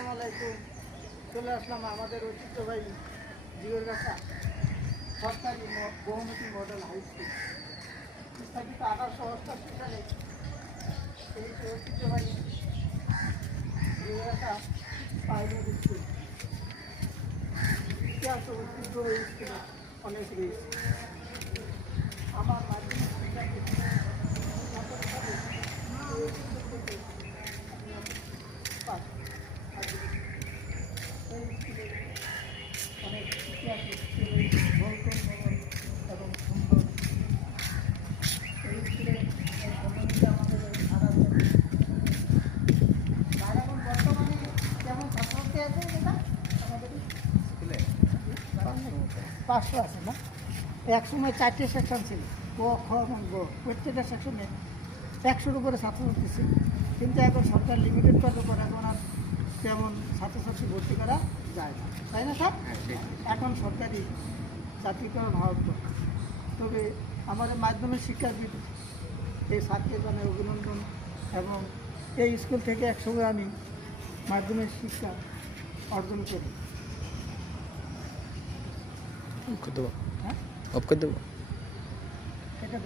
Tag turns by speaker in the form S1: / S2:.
S1: আসসালামু আলাইকুম চলে আসলাম আমাদের ঐতিহ্যবাহী জিওর কাছা সরকারি বহুমুখী মডেল হাই স্কুল। স্থাপিত আঠারোশো অষ্টাশি সালে এই ঐতিহ্যবাহী জিওর কাছা প্রাইমারি স্কুল। ইতিহাস ঐতিহ্য এই অনেক রয়েছে আমার মাধ্যমিক শিক্ষাকে যথাযথভাবে এই ঐতিহ্য থেকে আমি পাস এই স্কুলে অনেক ইতিহাস রয়েছে, ভৌগোল ভবন এবং সুন্দর এই স্কুলে এই ভবনটি আমাদের এই ভাড়া দেয়। আর এখন বর্তমানে কেমন ছাত্রছাত্রী আছে এটা আমাদের পাঁচশো আছে না? এক সময় চারটে সেকশন ছিল। ক খ গ প্রত্যেকটা সেকশনে একশোর উপরে ছাত্রছাত্রী ছিল। কিন্তু এখন সরকার লিমিটেড করার পর এখন আর তেমন ছাত্রছাত্রী ভর্তি করা যায় না। তাই না স্যার? এখন সরকারি জাতীয়করণ হওয়ার পর তবে আমাদের মাধ্যমিক শিক্ষাবিদ এই ছাত্রকে জানাই অভিনন্দন এবং এই স্কুল থেকে একসঙ্গে আমি মাধ্যমিক শিক্ষা অর্জন করি।
S2: অফ করে দেবো।
S1: হ্যাঁ?
S2: অফ করে দেবো।
S1: এটা